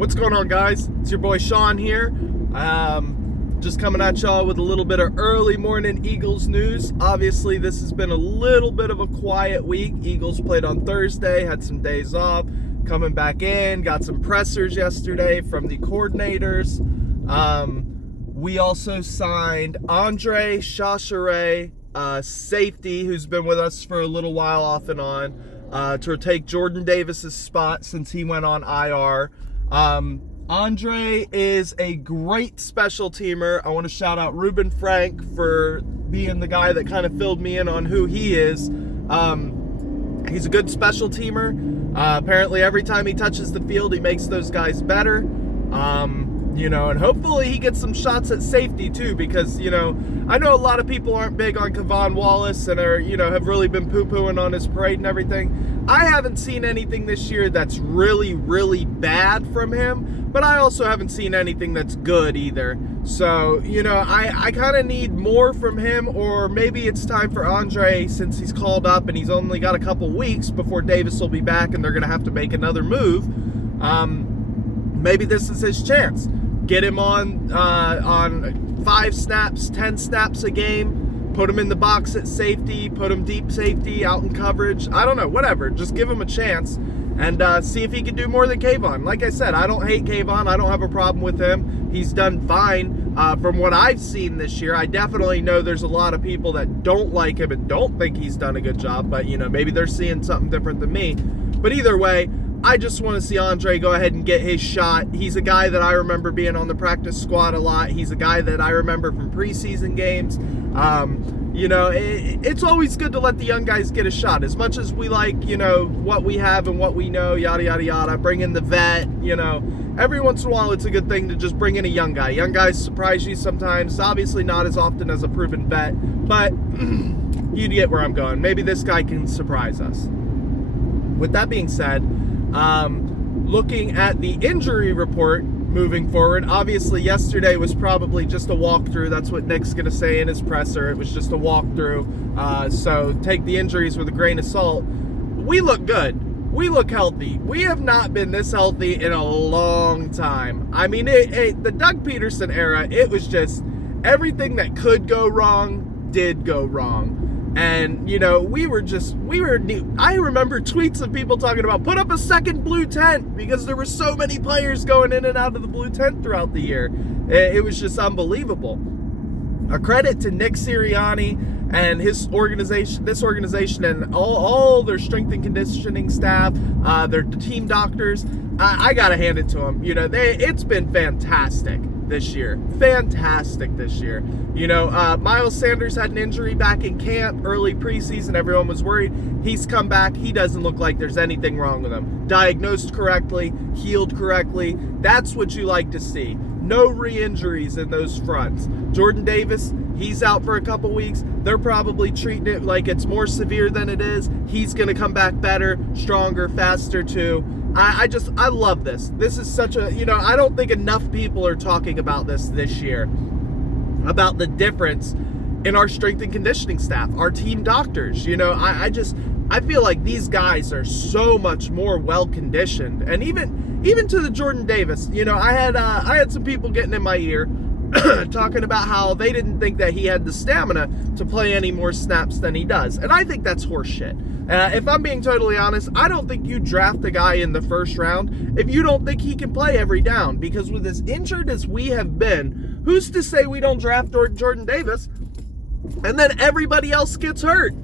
What's going on, guys? It's your boy Sean here. Just coming at y'all with a little bit of early morning Eagles news. Obviously, this has been a little bit of a quiet week. Eagles played on Thursday, had some days off, coming back in, got some pressers yesterday from the coordinators. We also signed Andre Chachere, safety, who's been with us for a little while off and on, to take Jordan Davis's spot since he went on IR. Andre is a great special teamer. I want to shout out Ruben Frank for being the guy that kind of filled me in on who he is. He's a good special teamer. Apparently every time he touches the field, he makes those guys better. And hopefully he gets some shots at safety too, because, I know a lot of people aren't big on Kevon Wallace and are, have really been poo-pooing on his parade and everything. I haven't seen anything this year that's really, really bad from him, but I also haven't seen anything that's good either. So, I kind of need more from him, or maybe it's time for Andre, since he's called up and he's only got a couple weeks before Davis will be back and they're going to have to make another move. Maybe this is his chance. Get him on 5 snaps, 10 snaps a game. Put him in the box at safety. Put him deep safety, out in coverage. I don't know, whatever. Just give him a chance and see if he can do more than Kayvon. Like I said, I don't hate Kayvon. I don't have a problem with him. He's done fine. From what I've seen this year, I definitely know there's a lot of people that don't like him and don't think he's done a good job. But, maybe they're seeing something different than me. But either way, I just want to see Andre go ahead and get his shot. He's a guy that I remember being on the practice squad a lot. He's a guy that I remember from preseason games. It's always good to let the young guys get a shot. As much as we like, what we have and what we know, yada, yada, yada. Bring in the vet, Every once in a while, it's a good thing to just bring in a young guy. Young guys surprise you sometimes. Obviously not as often as a proven vet, but you get where I'm going. Maybe this guy can surprise us. With that being said, looking at the injury report moving forward, obviously yesterday was probably just a walkthrough. That's what Nick's going to say in his presser. It was just a walkthrough. So take the injuries with a grain of salt. We look good. We look healthy. We have not been this healthy in a long time. I mean, the Doug Peterson era, it was just everything that could go wrong did go wrong. And, I remember tweets of people talking about put up a second blue tent because there were so many players going in and out of the blue tent throughout the year. It was just unbelievable. A credit to Nick Sirianni and his organization, and all their strength and conditioning staff, their team doctors. I got to hand it to them. It's been fantastic this year. Fantastic this year. Miles Sanders had an injury back in camp, early preseason. Everyone was worried. He's come back. He doesn't look like there's anything wrong with him. Diagnosed correctly, healed correctly. That's what you like to see. No re-injuries in those fronts. Jordan Davis, he's out for a couple weeks. They're probably treating it like it's more severe than it is. He's going to come back better, stronger, faster too. I love this. This is such a, I don't think enough people are talking about this year, about the difference in our strength and conditioning staff, our team doctors. I feel like these guys are so much more well-conditioned. And even to the Jordan Davis, I had some people getting in my ear talking about how they didn't think that he had the stamina to play any more snaps than he does. And I think that's horseshit. If I'm being totally honest, I don't think you draft a guy in the first round if you don't think he can play every down. Because with as injured as we have been, who's to say we don't draft Jordan Davis and then everybody else gets hurt?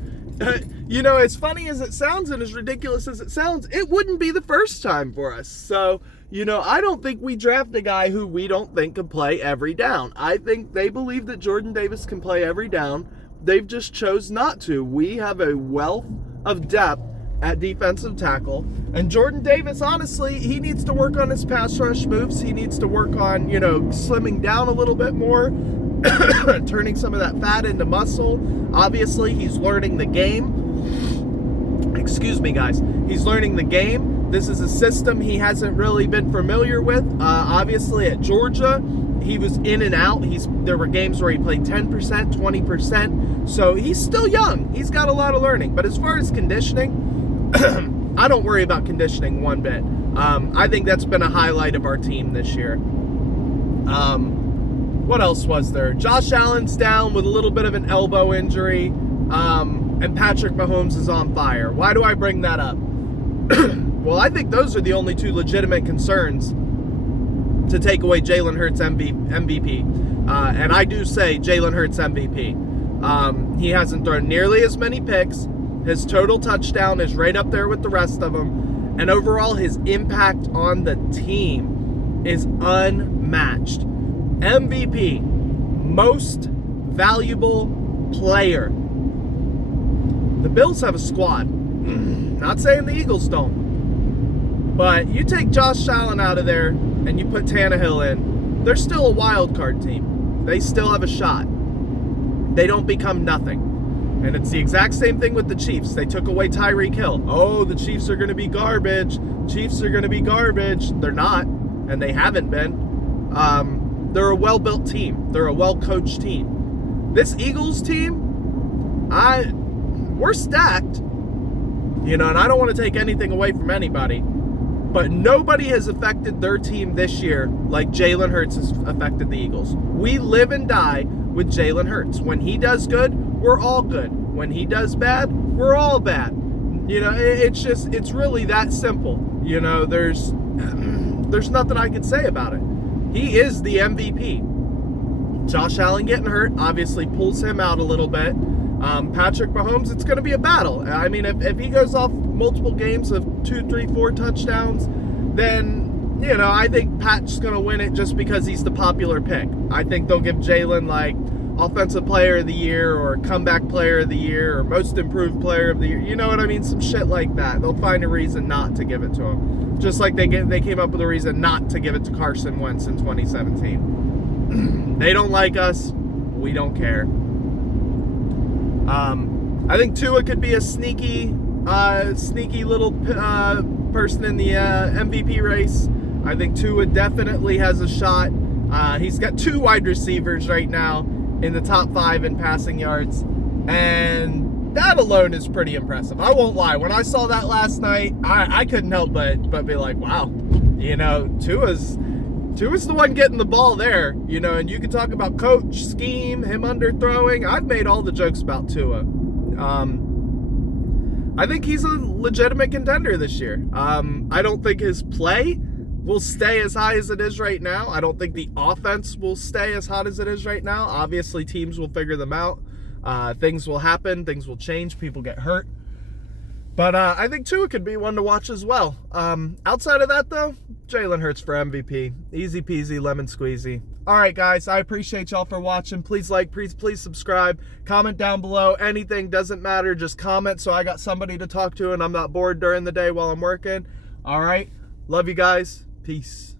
As funny as it sounds and as ridiculous as it sounds, it wouldn't be the first time for us. So, I don't think we draft a guy who we don't think can play every down. I think they believe that Jordan Davis can play every down. They've just chose not to. We have a wealth of depth at defensive tackle. And Jordan Davis, honestly, he needs to work on his pass rush moves. He needs to work on, slimming down a little bit more, turning some of that fat into muscle. Obviously, he's learning the game. Excuse me, guys. He's learning the game. This is a system he hasn't really been familiar with. Obviously, at Georgia, he was in and out. There were games where he played 10%, 20%. So he's still young. He's got a lot of learning. But as far as conditioning, I don't worry about conditioning one bit. I think that's been a highlight of our team this year. What else was there? Josh Allen's down with a little bit of an elbow injury, and Patrick Mahomes is on fire. Why do I bring that up? Well, I think those are the only two legitimate concerns to take away Jalen Hurts MVP. And I do say Jalen Hurts MVP. He hasn't thrown nearly as many picks. His total touchdown is right up there with the rest of them. And overall, his impact on the team is unmatched. MVP, most valuable player. The Bills have a squad. Not saying the Eagles don't. But you take Josh Allen out of there and you put Tannehill in, they're still a wild card team. They still have a shot. They don't become nothing. And it's the exact same thing with the Chiefs. They took away Tyreek Hill. Oh, the Chiefs are going to be garbage. Chiefs are going to be garbage. They're not, and they haven't been. They're a well-built team. They're a well-coached team. This Eagles team, we're stacked. You know, and I don't want to take anything away from anybody, but nobody has affected their team this year like Jalen Hurts has affected the Eagles. We live and die with Jalen Hurts. When he does good, we're all good. When he does bad, we're all bad. You know, it's really that simple. You know, there's nothing I can say about it. He is the MVP. Josh Allen getting hurt obviously pulls him out a little bit. Patrick Mahomes, it's going to be a battle. I mean, if he goes off multiple games of 2, 3, 4 touchdowns, then, you know, I think Pat's going to win it just because he's the popular pick. I think they'll give Jalen, like, Offensive Player of the Year or Comeback Player of the Year or Most Improved Player of the Year. You know what I mean? Some shit like that. They'll find a reason not to give it to him. Just like they came up with a reason not to give it to Carson Wentz in 2017. They don't like us. We don't care. I think Tua could be a sneaky little person in the MVP race. I think Tua definitely has a shot. He's got 2 wide receivers right now in the top 5 in passing yards, and that alone is pretty impressive. I won't lie. When I saw that last night, I couldn't help but be like, wow, you know, Tua's the one getting the ball there, you know, and you can talk about coach, scheme, him underthrowing. I've made all the jokes about Tua. I think he's a legitimate contender this year. I don't think his play will stay as high as it is right now. I don't think the offense will stay as hot as it is right now. Obviously, teams will figure them out. Things will happen. Things will change. People get hurt. But I think Tua could be one to watch as well. Outside of that, though, Jalen Hurts for MVP. Easy peasy, lemon squeezy. All right, guys, I appreciate y'all for watching. Please like, please subscribe. Comment down below. Anything, doesn't matter. Just comment so I got somebody to talk to and I'm not bored during the day while I'm working. All right. Love you guys. Peace.